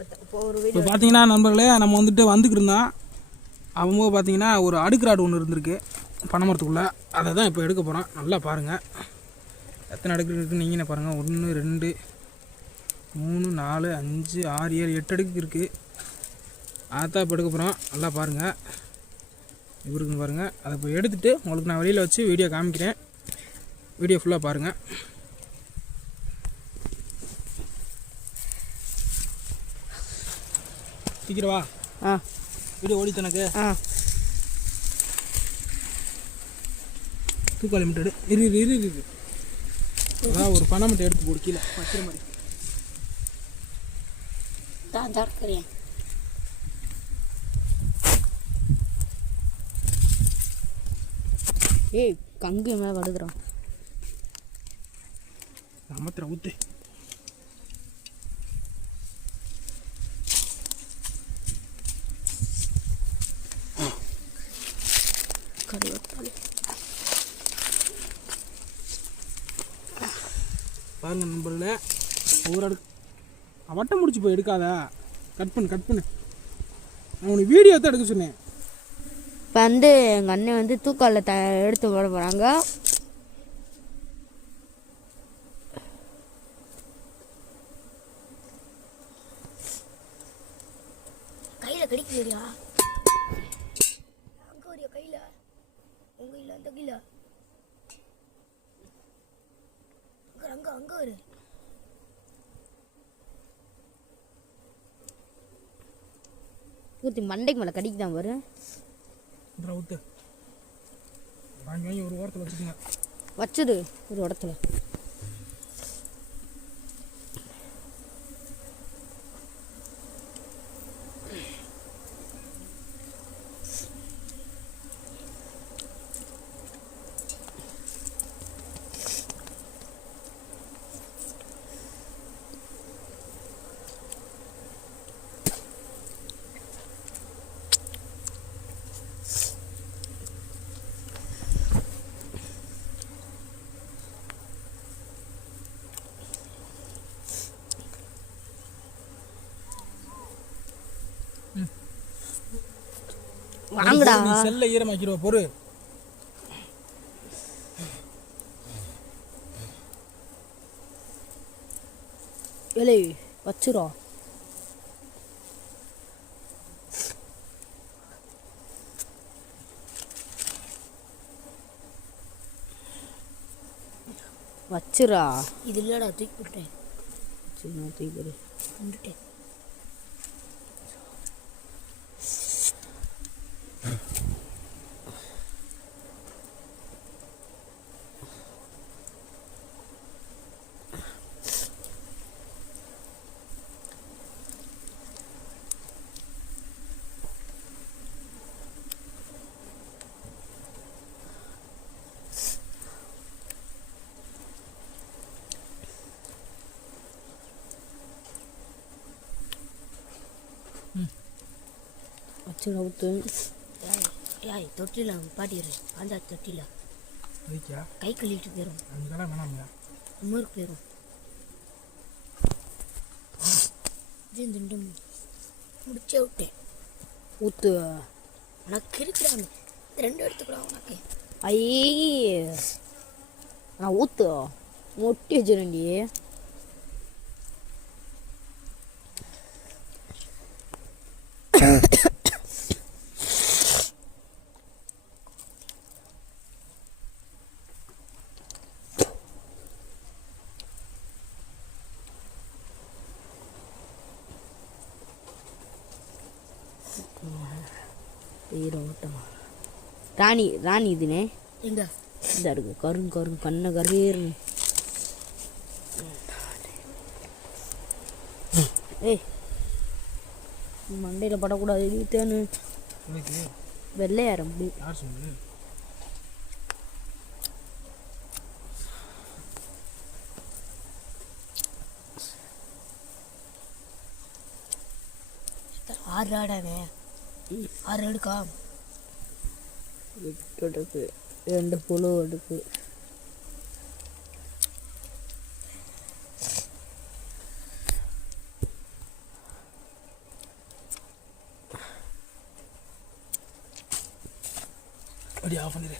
இப்போ பார்த்தீங்கன்னா நண்பர்களே, நம்ம வந்துக்கிட்டு இருந்தோம். அவங்க பார்த்தீங்கன்னா ஒரு அடுக்குறாடு ஒன்று இருந்திருக்கு பனைமரத்துக்குள்ளே. அதை தான் இப்போ எடுக்க போகிறோம். நல்லா பாருங்கள் எத்தனை அடுக்கு இருக்குதுன்னு நீங்களே பாருங்கள். 1 2 3 4 5 6 7 8 அடுக்கு இருக்குது. அதைத்தான் இப்போ எடுக்க போகிறோம். நல்லா பாருங்கள் இருக்குன்னு பாருங்கள். அதை இப்போ எடுத்துகிட்டு உங்களுக்கு நான் வெளியில் வச்சு வீடியோ காமிக்கிறேன். வீடியோ ஃபுல்லாக பாருங்கள். சீக்கிரவா வீடியோ ஓடி தனக்கு தூக்காளி மிட்டடு இரு அதான் ஒரு பனை மிட்டை எடுத்து போடு கீழே வச்சுற மாதிரி தான் தரக்கிறேன். ஏய் கங்கு மேலே படுக்கிறோம். அமத்திர ஊத்து பாருங்க நண்பர்களே. ஒரு அடுக்கு வட்டம் முடிச்சு போய் எடுக்காத. கட் பண்ணு. நான் உனக்கு வீடியோ தான் எடுக்க சொன்னேன். இப்போ எங்கள் அண்ணன் தூக்காலில் எடுத்து போட போகிறாங்க. கையில் கடிக்கலையா? அங்கே வரையா கையில்? உங்கள் இல்லை அந்த கையில் அங்கே வரு. ஊற்றி மண்டைக்கு மேலே கடிக்கு தான் வரும். ஊத்து வாங்கி ஒரு ஓரத்தில் வச்சுக்கோங்க. வச்சது ஒரு இடத்துல. வாங்கடா செல்ல ஈரமாக்கிடுவ பொறு. ஏலே வச்சுரோ. வச்சுரா. இது இல்லடா தூக்கி போட்டேன். சரி நான் தூக்கி போடு வந்துட்டேன். வச்சு ஊற்று. ஏய் தொட்டில பாட்டிடு அந்த தொட்டில கை கழுவிட்டு போயிடும். அம்மருக்கு போயிடும். முடிச்சே விட்டேன். ஊற்று உனக்கு இருக்கிறாங்க 2 எடுத்துக்கூட உனக்கு. ஐயே நான் ஊற்று மொட்டி வச்சுருண்டி. ராணி இதுனே எங்க இந்த இருக்கு கருங்க கண்ணை கருன்னு. ஏய் மண்டையில் படக்கூடாது. தேனு வெள்ளையாரம் ஆறு ஆடாவே 6 எடுக்கா. 8 அடுக்கு 2 புழு அடுக்கு. அப்படியே ஆஃப் பண்ணிடு.